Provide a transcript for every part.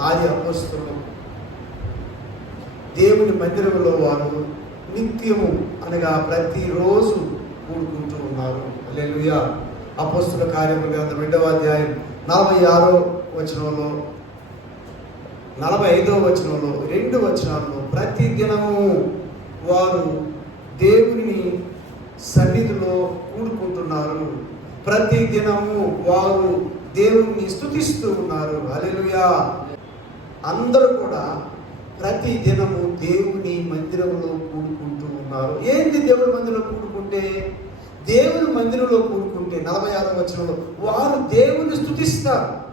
ఆది అపోస్తులు దేవుని మందిరంలో వారు నిత్యము అనగా ప్రతిరోజు కూడుకుంటూ ఉన్నారు. అల్లెలుయా అపోస్తుల కార్యముల గ్రంథం రెండవ అధ్యాయం నలభై ఆరో వచనంలో నలభై ఐదో వచనంలో రెండు వచనాల్లో ప్రతి దినము వారు దేవుని సన్నిధిలో కూడుకుంటున్నారు. ప్రతి దినము వారు దేవుణ్ణి స్తుతిస్తూ ఉన్నారు. అలెలుయా అందరూ కూడా ప్రతి దినము దేవుని మందిరంలో కూడుకుంటూ ఉన్నారు. ఏంటి దేవుని మందిరంలో కూడుకుంటే? దేవుని మందిరంలో కూడుకుంటే నలభై ఆరో వచనంలో వారు దేవుని స్థుతిస్తారు.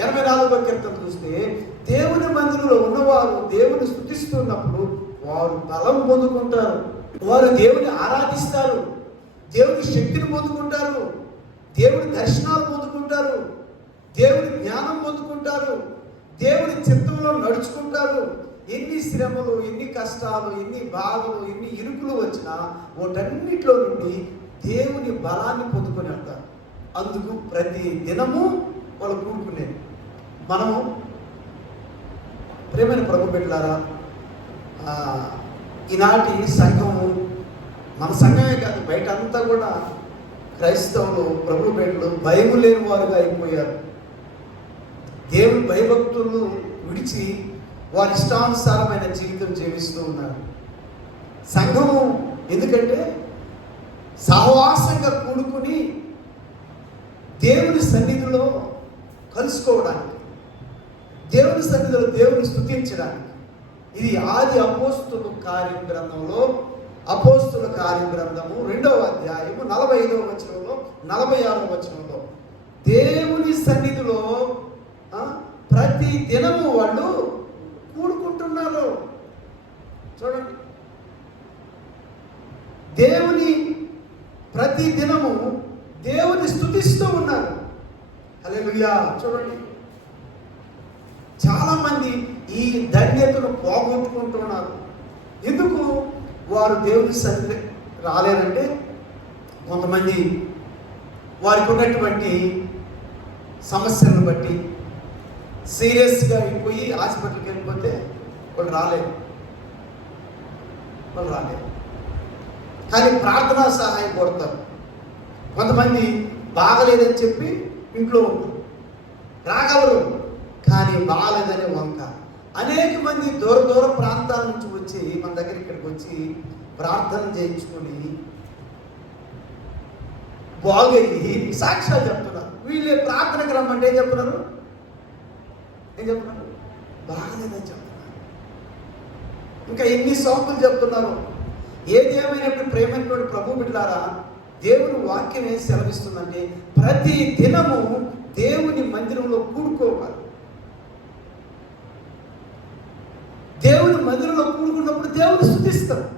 ఎనభై నాలుగో కీర్తన చూస్తే దేవుని మందిరంలో ఉన్నవారు దేవుని స్థుతిస్తున్నప్పుడు వారు బలం పొందుకుంటారు. వారు దేవుని ఆరాధిస్తారు. దేవుని శక్తిని పొందుకుంటారు. దేవుని దర్శనాలు పొందుకుంటారు. దేవుని జ్ఞానం పొందుకుంటారు. దేవుని చిత్తంలో నడుచుకుంటారు. ఎన్ని శ్రమలు ఎన్ని కష్టాలు ఎన్ని బాధలు ఎన్ని ఇరుకులు వచ్చినా వాటన్నిటిలో నుండి దేవుని బలాన్ని పొందుకొని వెళ్తారు. అందుకు ప్రతి దినము వాళ్ళు కూడుకునేది. మనము ప్రేమైన ప్రభు పెట్టారా ఈనాటి సంఘము మన సంఘమే కాదు బయట అంతా కూడా క్రైస్తవులు ప్రభు బిడ్డలు భయము లేని వారుగా అయిపోయారు. దేవుని భయభక్తులను విడిచి వారి ఇష్టానుసారమైన జీవితం జీవిస్తూ ఉన్నారు. సంఘము ఎందుకంటే సహవాసంగా కూడుకుని దేవుని సన్నిధిలో కలుసుకోవడానికి దేవుని సన్నిధిలో దేవుని స్థుతించడానికి. ఇది ఆది అపోస్తుల కార్యం గ్రంథంలో అపోస్తుల కార్యం గ్రంథము రెండవ అధ్యాయము నలభై ఐదవ వచనంలో నలభై ఆరవ వచనంలో. దేవుని సన్నిధిలో ప్రతి దినము వాళ్ళు కూడుకుంటున్నారు. చూడండి. దేవుని ప్రతి దినము దేవుని స్థుతిస్తూ ఉన్నారు. అలే చూడండి. చాలామంది ఈ ధన్యతను పోగొట్టుకుంటున్నారు. ఎందుకు? వారు దేవుని సన్నిధి రాలేరంటే కొంతమంది వారికి ఉన్నటువంటి సమస్యలను బట్టి సీరియస్గా అయిపోయి హాస్పిటల్కి వెళ్ళిపోతే వాళ్ళు రాలేదు వాళ్ళు రాలేదు కానీ ప్రార్థనా సహాయం కోరుతారు. కొంతమంది బాగలేదని చెప్పి ఇంట్లో ఉంటారు. రాగలరు కానీ బాగలేదని వంక అనేక మంది దూర దూర ప్రాంతాల నుంచి వచ్చి మన దగ్గర ఇక్కడికి వచ్చి ప్రార్థన చేయించుకొని బాగయ్యి సాక్ష్యాలు చెప్తున్నారు. వీళ్ళే ప్రార్థనకు రమ్మంటే ఏం చెప్తున్నారు? ఏం చెప్తున్నారు? బాగలేదని చెప్తున్నారు. ఇంకా ఎన్ని సాకులు చెప్తున్నారు? ఏది ఏమైనప్పుడు ప్రేమైనటువంటి ప్రభు బిడ్డారా దేవుని వాక్యం ఏం సెలవిస్తుందంటే ప్రతి దినము దేవుని మందిరంలో కూడుకోవాలి. దేవుని మందిరంలో కూడుకున్నప్పుడు దేవుని స్థుతిస్తారు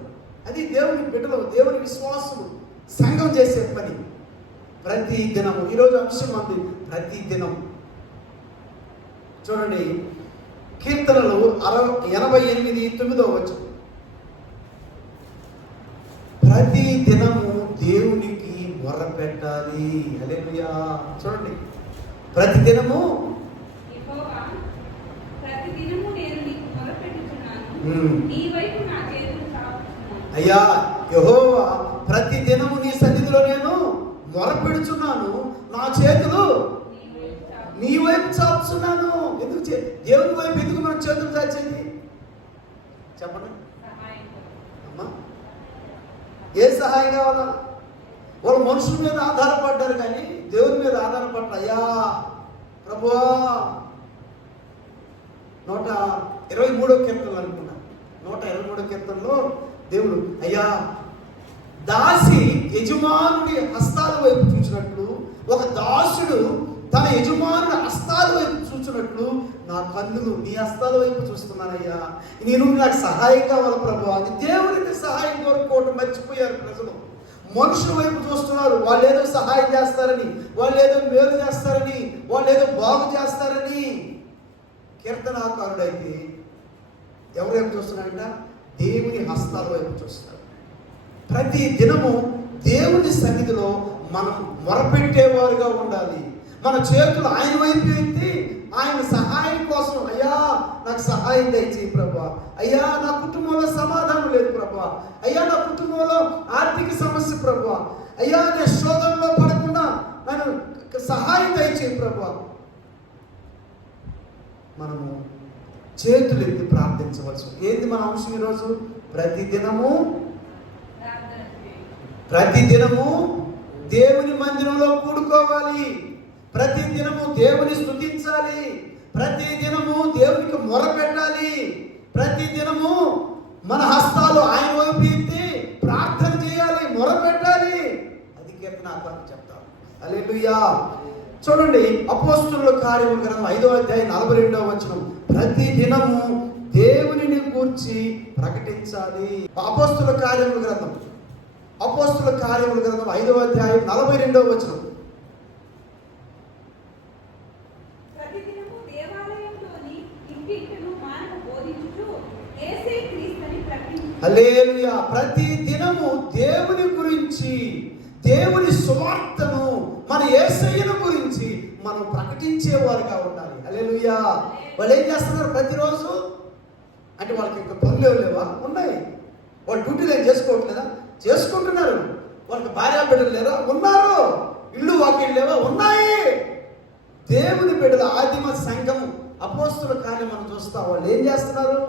అది దేవుని బిడ్డలు దేవుని విశ్వాసులు సంఘం చేసే పని. ప్రతి దినము ఈరోజు అంశం ఉంది ప్రతి దినం చూడండి. కీర్తనలు అరవై ఎనభై ఎనిమిది తొమ్మిదో వచ్చు ప్రతి దినము దేవునికి మొరపెట్టాలి హల్లెలూయా. చూడండి. ప్రతి దినము. అయ్యా యెహోవా ప్రతి దినము నీ సన్నిధిలో నేను మొరపెడుచున్నాను నా చేతులు నీ వైపు చాపుచున్నాను. దేవుని వైపు ఎందుకు మనం చేతులు చాచేది చెప్పండి సహాయం అమ్మా. ఏ సహాయం కావాలా? వాళ్ళు మనుషుల మీద ఆధారపడ్డారు కానీ దేవుని మీద ఆధారపడ్డారు అయ్యా ప్రభువా. నూట ఇరవై మూడో కీర్తనలు అనుకున్నా. నూట ఇరవై మూడో కీర్తనలో దేవుడు అయ్యా దాసి యజమానుడి హస్తాల వైపు చూసినట్లు ఒక దాసుడు తన యజమానుడు హస్తాల వైపు చూసినట్లు నా కన్నులు నీ హస్తాల వైపు చూస్తున్నానయ్యా. నేను నాకు సహాయం కావాలి ప్రభు. అది దేవునికి సహాయం కోరుకోవటం మర్చిపోయారు ప్రజలు. మనుషుల వైపు చూస్తున్నారు. వాళ్ళు ఏదో సహాయం చేస్తారని వాళ్ళు ఏదో మేలు చేస్తారని వాళ్ళు ఏదో బాగు చేస్తారని కీర్తనాకారుడైతే ఎవరు వైపు చూస్తున్నారంట? దేవుని హస్తాల వైపు చూస్తున్నారు. ప్రతి దినము దేవుని సన్నిధిలో మనం మొరపెట్టేవారుగా ఉండాలి. మన చేతులు ఆయన వైపు ఎత్తి ఆయన సహాయం కోసం అయ్యా నాకు సహాయం దయచేయి ప్రభా. అయ్యా నా కుటుంబంలో సమాధానం లేదు ప్రభా. అయ్యా నా కుటుంబంలో ఆర్థిక సమస్య ప్రభా. అయ్యా నేను శోధనలో పడకుండా నన్ను సహాయం దయచేయి ప్రభా. మనము చేతులు ఎత్తి ప్రార్థించవచ్చు ఏంది మన అంశం ఈరోజు? ప్రతి దినము. ప్రతి దినము దేవుని మందిరంలో కూడుకోవాలి. ప్రతి దినము దేవుని స్తుతించాలి. ప్రతి దినము దేవునికి మొరపెట్టాలి ప్రతి దినము మన హస్తాలు ఆయన వైపు ఎత్తి ప్రార్థన చేయాలి మొరపెట్టాలి అది కీర్తన ఆత్మకు చెప్తాం. అలెలుయా చూడండి అపోస్తుల కార్యముల గ్రంథం ఐదో అధ్యాయం నలభై రెండవ వచనం. ప్రతి దినము దేవునిని కూర్చి ప్రకటించాలి. అపోస్తుల కార్యముల గ్రంథం. అపోస్తుల కార్యముల గ్రంథం ఐదవ అధ్యాయం నలభై రెండవ వచనం. ప్రకటించు ప్రతి దినము దేవుని గురించి దేవుని సువార్తను మన యేసయ్యను గురించి మనం ప్రకటించేవారుగా ఉండాలి. హల్లెలూయా. వాళ్ళు ఏం చేస్తున్నారు ప్రతిరోజు? అంటే వాళ్ళకి ఇంకా పనులు లేవా? ఉన్నాయి. వాళ్ళు డ్యూటీలు ఏం చేసుకోవట్లేదా? చేసుకుంటున్నారు. వాళ్ళకి భార్య బిడ్డలు లేరా? ఉన్నారు. ఇల్లు వాకిళ్ళు లేవా? ఉన్నాయి. దేవుని బిడ్డల ఆదిమ సంఘము అపోస్తుల కార్యం మనం చూస్తాం. వాళ్ళు ఏం చేస్తున్నారు?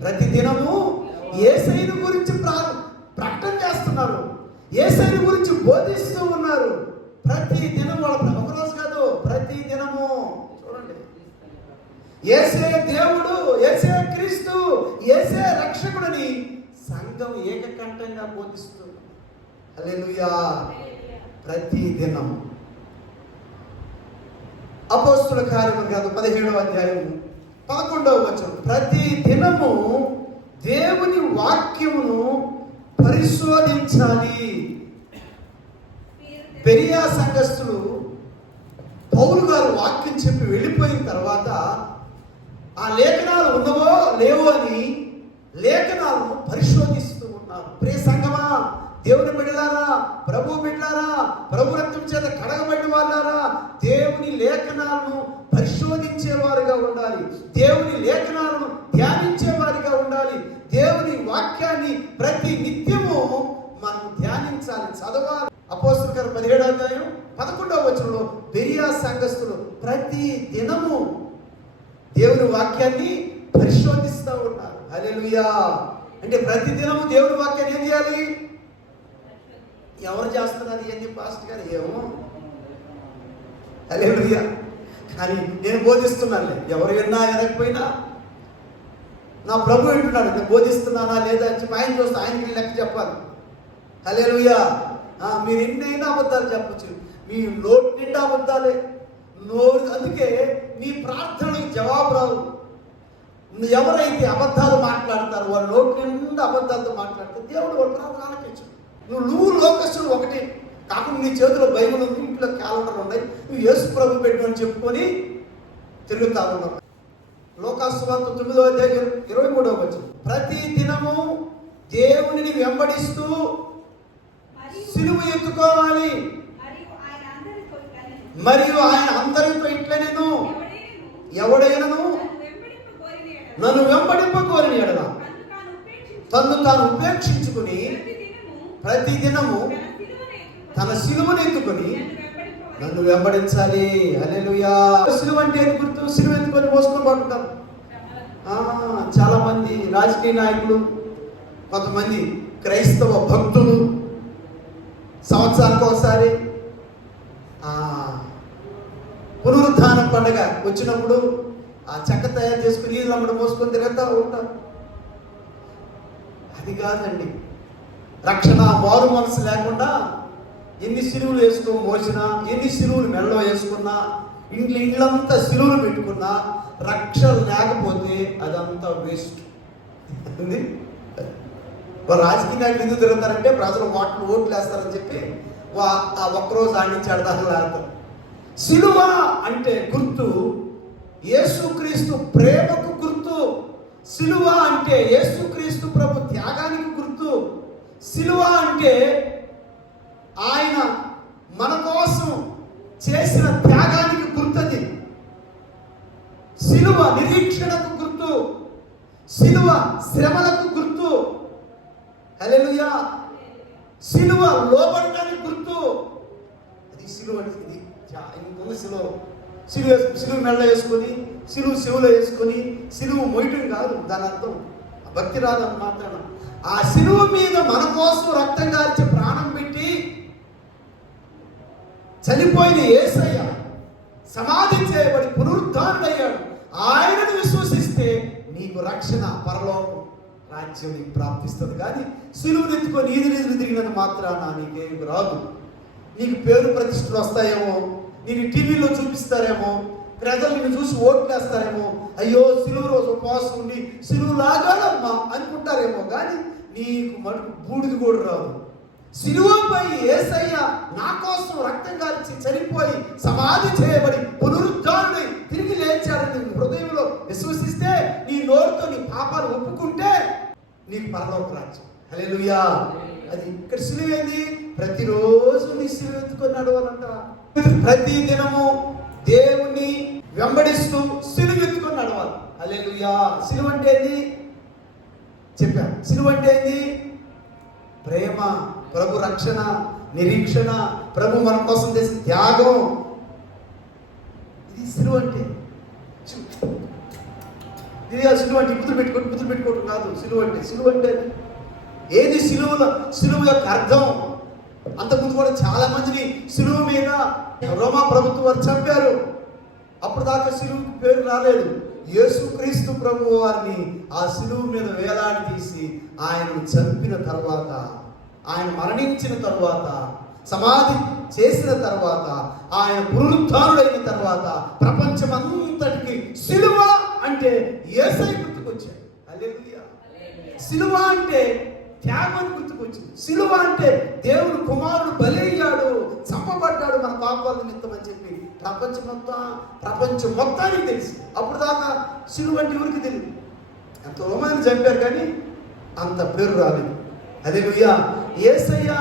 ప్రతి దినము ఏ సైని గురించి ప్రా- ప్రకటన చేస్తున్నారు. ఏ సైని గురించి బోధిస్తూ ఉన్నారు. ప్రతి దినం వాళ్ళ ఒకరోజు కాదు ప్రతి దినము. చూడండి ఏసే దేవుడు ఏసే క్రీస్తు ఏసే రక్షకుడని సంఘం ఏకకంఠంగా బోధిస్తుంది హల్లెలూయా. ప్రతి దినం అపోస్తుల కార్యము కాదు పదిహేడవ అధ్యాయం పదకొండవ వచనం. ప్రతి దినము దేవుని వాక్యమును పరిశోధించాలి. పెరియా సంఘస్థులు పౌరు గారు వాక్యం చెప్పి వెళ్ళిపోయిన తర్వాత ఆ లేఖనాలు ఉన్నవో లేవో అని లేఖనాలను పరిశోధిస్తూ ఉన్నారు. ప్రియ సంగమా దేవుని బిడ్డలారా ప్రభు బిడ్డలారా ప్రభు రక్తం చేత కడగబడి వాళ్ళారా దేవుని లేఖనాలను పరిశోధించేవారుగా ఉండాలి. దేవుని లేఖనాలను ధ్యాని పదిహేడో అధ్యాయం పదకొండవ వచనంలో బెరియా సంఘస్థులు ప్రతి దినము దేవుని వాక్యాన్ని పరిశోధిస్తూ ఉన్నారు. హల్లెలూయా. అంటే ప్రతి దినము దేవుని వాక్యాన్ని ఏం చేయాలి? ఎవరు చేస్తున్నారు ఏంది పాస్ట్ గారు? ఏమో. హల్లెలూయా. కానీ నేను బోధిస్తున్నాను ఎవరు విన్నా వినకపోయినా నా ప్రభు వింటున్నాడు. నేను బోధిస్తున్నానా లేదా అని ఆయన చూస్తే ఆయనకి లెక్క చెప్పాలి. హలే ఆ, మీరు ఎన్నైనా అబద్ధాలు చెప్పచ్చు. మీ నోటి నిండా అబద్ధాలే. నోరు అందుకే మీ ప్రార్థనలకు జవాబు రావు ఎవరైతే అబద్ధాలు మాట్లాడతారో వారి నోటి నిండా అబద్ధాలతో మాట్లాడతారు దేవుడు వాళ్ళ ప్రార్థన ఆలకించు నువ్వు నువ్వు లోకస్తుడు ఒకటి. కాకుండా నీ చేతిలో బైబుల్ ఉంది ఇంట్లో క్యాలెండర్ ఉన్నాయి. నువ్వు యేసు ప్రభు పెట్టు అని చెప్పుకొని తిరుగుతా ఉన్నావు. లోకాసువార్త తొమ్మిదో అధ్యాయం ఇరవై మూడవ వచ్చిన ప్రతి దినము దేవునిని వెంబడిస్తూ సిలువ ఎత్తుకోవాలి. మరియు ఆయన అందరితో కలిసి. మరియు ఆయన అందరితో ఇట్లా నేను. ఎవడైనను? నన్ను వెంబడింప కోరిన ఎడల. తాను తాను ఉపేక్షించు ఉపేక్షించుకుని ప్రతి దినము తన సిలువను ఎత్తుకొని నన్ను. వెంబడించాలి. హల్లెలూయా. సిలువ అంటే ఏం గుర్తు? సిలువ ఎత్తుకొని మోసుకొని ఆ, చాలా మంది రాజకీయ నాయకులు కొంతమంది క్రైస్తవ భక్తులు సంవత్సరానికి ఒకసారి పునరుద్ధానం పండగ వచ్చినప్పుడు ఆ చెక్క తయారు చేసుకుని నీళ్ళు అమ్మడ మోసుకొని తిరుగుతూ ఉంటారు. అది కాదండి. రక్షణ మారు మనసు లేకుండా ఎన్ని సిరువులు వేసుకో మోసినా ఎన్ని సిరువులు మెడలో వేసుకున్నా ఇంట్లో ఇళ్ళంతా సిరువులు పెట్టుకున్నా రక్షణ లేకపోతే అదంతా వేస్ట్ వాళ్ళు రాజకీయ నాయకులు ఎందుకు తిరుగుతారంటే ప్రజలు ఓట్లు ఓట్లు వేస్తారని చెప్పి వా- ఆ ఒక్కరోజు ఆడించాడు దాని లేస్తారు సిలువ అంటే గుర్తు. యేసుక్రీస్తు ప్రేమకు గుర్తు. సిలువ అంటే యేసుక్రీస్తు ప్రభు త్యాగానికి గుర్తు. సిలువ అంటే ఆయన మన కోసం చేసిన త్యాగానికి గుర్తది. సిలువ నిరీక్షణకు గుర్తు. సిలువ శ్రమలకు గుర్తు. హలెలుయా సిలువ లోబడటానికి గుర్తు. అది సిలువ అంటే ఇది. ఇంకొక సిలువ. సిలువ సిలువ మెడ వేసుకొని సిలువ సిలువలో వేసుకొని సిలువ మొయటం కాదు దాని అర్థం. భక్తి రాదని మాట్లాడు ఆ సిలువ మీద మన కోసం రక్తం కాల్చి ప్రాణం పెట్టి చనిపోయిన ఏసయ్య సమాధి చేయబడి పునరుద్ధారుడయ్యాడు ఆయనను విశ్వసిస్తే నీకు రక్షణ పరలోకం. రాజ్యం నీకు ప్రాప్తిస్తుంది. కానీ సిలువు ఎత్తుకొని ఈదు నిధులు తిరిగినంత మాత్రాన నీకేమి రాదు. నీకు పేరు ప్రతిష్టలు వస్తాయేమో నేను టీవీలో చూపిస్తారేమో ప్రజలు నిన్ను చూసి ఓట్లు వేస్తారేమో అయ్యో సిలువు రోజు ఉపవాసం ఉండి సిలువు లాగాడమ్మా అనుకుంటారేమో కానీ నీకు మటుకు బూడిది కూడా రాదు. సిలువపై ఏసయ్య నా కోసం రక్తం కాల్చి చనిపోయి సమాధి చేయబడి పునరుద్ధారుడై తిరిగి లేచాడని నీ హృదయంలో విశ్వసిస్తే నీ నోరుతో నీ పాపాలు ఒప్పుకుంటే నీకు పరలోక రాజ్యం హలెలుయా అది ఇక్కడ సిలువ ప్రతిరోజు నీ సిలువ ఎత్తుకొని నడవాలంట ప్రతి దినము దేవుని వెంబడిస్తూ సిలువ ఎత్తుకొని నడవాలి? హలెలుయా సిలువ అంటే ఏంది? చెప్పాను. సిలువ అంటే ఏంది? ప్రేమ ప్రభు రక్షణ నిరీక్షణ ప్రభు మన కోసం చేసిన త్యాగం. ఇది సిలువ అంటే చి- ఇది సిలువ అంటే బుద్ధులు పెట్టుకోవడం బుద్ధులు పెట్టుకోవడం కాదు సిలువ అంటే సిలువ అంటే ఏది సిలువ సిలువ యొక్క అర్థం? అంతకుముందు కూడా చాలా మందిని సిలువ మీద రోమా ప్రభుత్వం వారు చంపారు. అప్పుడు దాకా సిలువుకు పేరు రాలేదు. యేసుక్రీస్తు ప్రభు వారిని ఆ సిలువు మీద వేలాడి తీసి ఆయనను చంపిన తర్వాత ఆయన మరణించిన తర్వాత సమాధి చేసిన తర్వాత ఆయన పునరుద్ధారుడైన తర్వాత ప్రపంచమంతటికి సిలువ అంటే ఏసై గుర్తుకొచ్చాడు. హల్లెలూయా. సిలువ అంటే త్యాగం గుర్తుకొచ్చింది. సిలువ అంటే దేవుడు కుమారుడు బలయ్యాడు చంపబడ్డాడు మన పాపాల నిమిత్తం అని చెప్పి ప్రపంచం మొత్తం ప్రపంచం మొత్తానికి తెలుసు. అప్పుడు దాకా సిలువ అంటే ఎవరికి తెలియదు ఎంతో మంది చంపారు కానీ అంత పేరు రాలేదు. అదే ఏసయ్య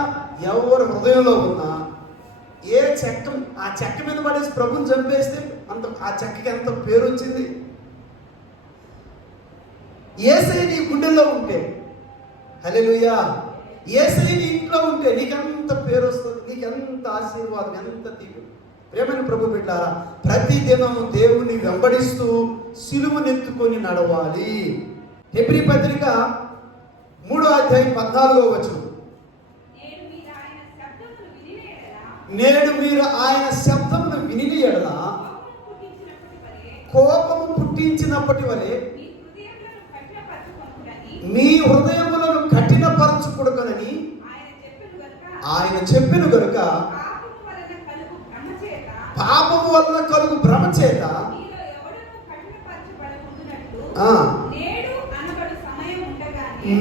ఎవరు హృదయంలో ఉన్నా ఏ చెక్క ఆ చెక్క మీద పడేసి ప్రభుని చంపేస్తే అంత ఆ చెక్కకి ఎంత పేరు వచ్చింది? ఏసై నీ గుండెల్లో ఉంటే. హల్లెలూయా. ఏసై నీ ఇంట్లో ఉంటే నీకెంత పేరు వస్తుంది నీకెంత ఆశీర్వాదం ఎంత తీరు. ప్రేమని ప్రభు పెట్టారా ప్రతి దినం దేవుని వెంబడిస్తూ సిలువనెత్తుకొని నడవాలి. హెబ్రి పత్రిక మూడో అధ్యాయం పద్నాలుగో వచ్చు నేను మీరు ఆయన శబ్దమును వినివేయరా నేడు మీరు ఆయన శబ్దమును విని ఎడల కోపము పుట్టించినప్పటి వలె. కోపము పుట్టించినప్పటి వలె మీ హృదయములను కఠినపరచుకొడుకనని ఆయన చెప్పిన గనుక పాపము వలన కలుగు భ్రమ చేత.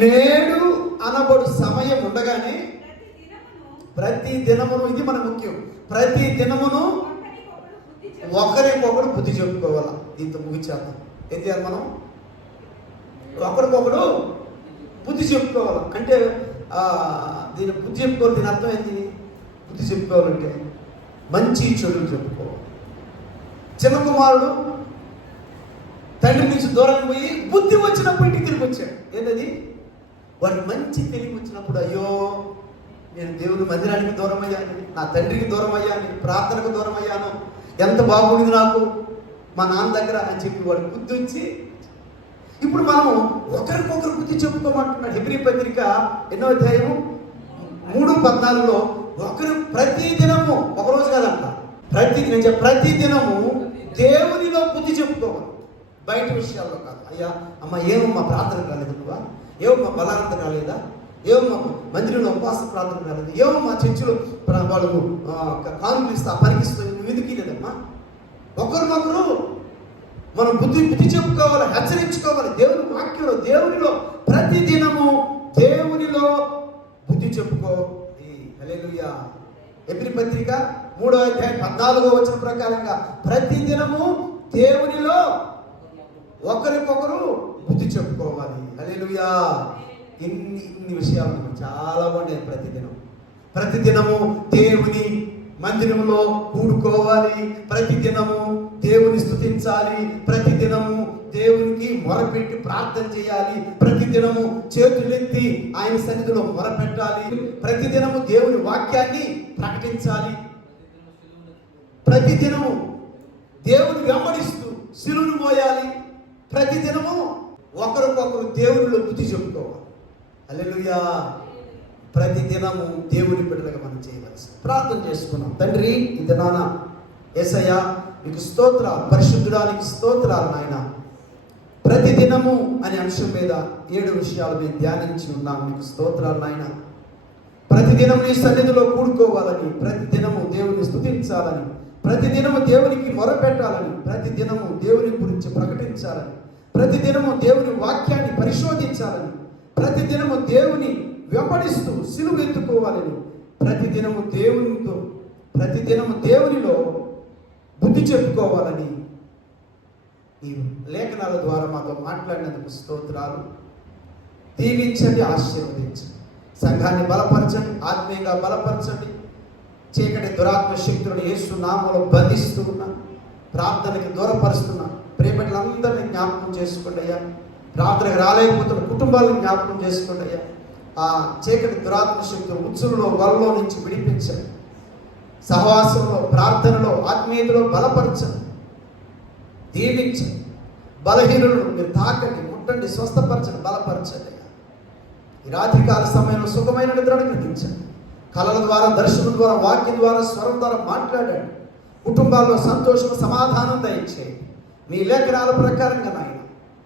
నేడు అనబడు సమయం ఉండగానే ప్రతి దినమును ఇది మన ముఖ్యం. ప్రతి దినమును ఒకరికొకడు బుద్ధి చెప్పు ఒకరికొకరు బుద్ధి చెప్పుకోవాలి? దీంతో ముగిచేద్దాం. ఏం చేయాలి మనం? ఒకరికొకడు బుద్ధి చెప్పుకోవాలి. అంటే దీని బుద్ధి చెప్పుకోవాలి దీని అర్థం ఏంటి బుద్ధి చెప్పుకోవాలంటే మంచి చెడులు చెప్పుకోవాలి. చిన్న కుమారుడు తండ్రి నుంచి దూరం పోయి బుద్ధి వచ్చినప్పుడు ఇంటికి తిరిగి వచ్చాడు. ఏంటది వాడు మంచి తెలివి వచ్చినప్పుడు అయ్యో నేను దేవుని మందిరానికి దూరం అయ్యాను నా తండ్రికి దూరం అయ్యాను ప్రార్థనకు దూరం అయ్యాను ఎంత బాగుంది నాకు మా నాన్న దగ్గర అని చెప్పి వాడు బుద్ధి వచ్చి ఇప్పుడు మనం ఒకరికొకరు బుద్ధి చెప్పుకోమంటున్నాడు హెబ్రి పత్రిక ఎన్నో అధ్యాయము? మూడు పద్నాలుగులో ఒకరు ప్రతి దినము ఒక రోజు కాదంట. ప్రతి నేను ప్రతి దినము దేవునిలో బుద్ధి చెప్పుకోవాలి బయట విషయాల్లో కాదు. అయ్యా అమ్మ ఏమమ్మా ప్రార్థన కాలేదు నువ్వా? ఏమమ్మా బలాంత కాలేదా? ఏమమ్మా మందిరంలో ఉపవాస ప్రార్థన కాలేదు? ఏమమ్మా చర్చిలో వాళ్ళు ఆ, కానుకలు ఇస్తా పనికిస్తూ నువ్వు ఎందుకు లేదమ్మా ఒకరినొకరు మనం బుద్ధి బుద్ధి చెప్పుకోవాలి హెచ్చరించుకోవాలి. దేవుని వాక్యంలో దేవునిలో ప్రతి దినము దేవునిలో బుద్ధి చెప్పుకో హల్లెలూయా. ఎబ్రి పత్రిక మూడో అధ్యాయం పద్నాలుగో వచ్చిన ప్రకారంగా ప్రతి దినము దేవునిలో ఒకరికొకరు బుద్ధి చెప్పుకోవాలి. హల్లెలూయా. ఇన్ని ఇన్ని విషయాలు చాలా ఉన్నాయి ప్రతిదినం. ప్రతిదినము దేవుని మందిరంలో కూడుకోవాలి. ప్రతిదినము దేవుని స్థుతించాలి ప్రతిదినము దేవునికి మొరపెట్టి ప్రార్థన చేయాలి. ప్రతిదినము చేతులెత్తి ఆయన సన్నిధిలో మొరపెట్టాలి. ప్రతిదినము దేవుని వాక్యాన్ని ప్రకటించాలి. ప్రతిదినము దేవుని వెంబడిస్తూ శిలును మోయాలి. ప్రతిదినము ఒకరికొకరు దేవునిలో బుద్ధి చెప్పుకోవాలి. అల్లెలుయా ప్రతి దినము దేవుని బిడ్డలుగా మనం చేయవలసి ప్రార్థన చేసుకున్నాం తండ్రి ఇది నాన్న ఎసయ్య నీకు స్తోత్ర పరిశుద్ధుడానికి స్తోత్రాలు నాయన. ప్రతి దినము అనే అంశం మీద ఏడు విషయాలు మేము ధ్యానించి ఉన్నాం. మీకు స్తోత్రాలు నాయన. ప్రతిదినం నీ సన్నిధిలో కూడుకోవాలని ప్రతి దినము దేవుని స్థుతించాలని ప్రతి దినము దేవునికి మొరపెట్టాలని ప్రతి దినము దేవుని గురించి ప్రకటించాలని ప్రతి దినము దేవుని వాక్యాన్ని పరిశోధించాలని ప్రతి దినము దేవుని వెంబడిస్తూ సిలువెత్తుకోవాలని ప్రతి దినము దేవునితో ప్రతి దినము దేవునిలో బుద్ధి చెప్పుకోవాలని ఈ లేఖనాల ద్వారా మాతో మాట్లాడినందుకు స్తోత్రాలు. దీవించండి ఆశీర్వదించండి. సంఘాన్ని బలపరచండి ఆత్మీయంగా బలపరచండి. చీకటి దురాత్మ శక్తులను యేసు నామలో బంధిస్తూ ఉన్నా ప్రార్థనకి దూరపరుస్తున్నా. ప్రేమలందరినీ జ్ఞాపకం చేసుకోండి అయ్యా. ప్రార్థనకి రాలేకపోతున్న కుటుంబాలను జ్ఞాపకం చేసుకోండి అయ్యా. ఆ చీకటి దురాత్మ శక్తులు ఉచ్చులలో వలలో నుంచి విడిపించండి. సహవాసంలో ప్రార్థనలో ఆత్మీయతలో బలపరచండి. దీవించండి. బలహీనులను మీరు తాకండి ముట్టండి స్వస్థపరచండి బలపరచండి ఈ రాత్రికాల సమయంలో సుఖమైన నిద్రను గ్రహించండి. కళల ద్వారా దర్శనం ద్వారా వాక్యం ద్వారా స్వరం ద్వారా మాట్లాడండి. కుటుంబాల్లో సంతోషం సమాధానం దయచేయండి. మీ లేఖనాల ప్రకారంగా నాయన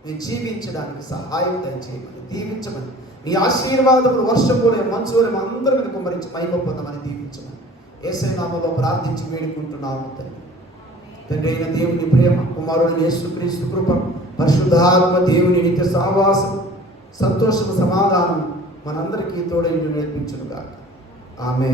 మీరు జీవించడానికి సహాయం దయచేయమని దీవించమని మీ ఆశీర్వాదములు వర్షం పోలే మంచు అందరి మీద కుమ్మరించి మహిమ దీవించమని. ఏసైనామలో ప్రార్థించి వేడుకుంటున్నాము తండ్రి. తండ్రి అయిన దేవుని ప్రేమ కుమారుడు యేసుక్రీస్తు కృప పరిశుద్ధాత్మ దేవుని నిత్య సహవాసం సంతోషం సమాధానం మనందరికీ తోడై నేర్పించునుగా ఆమె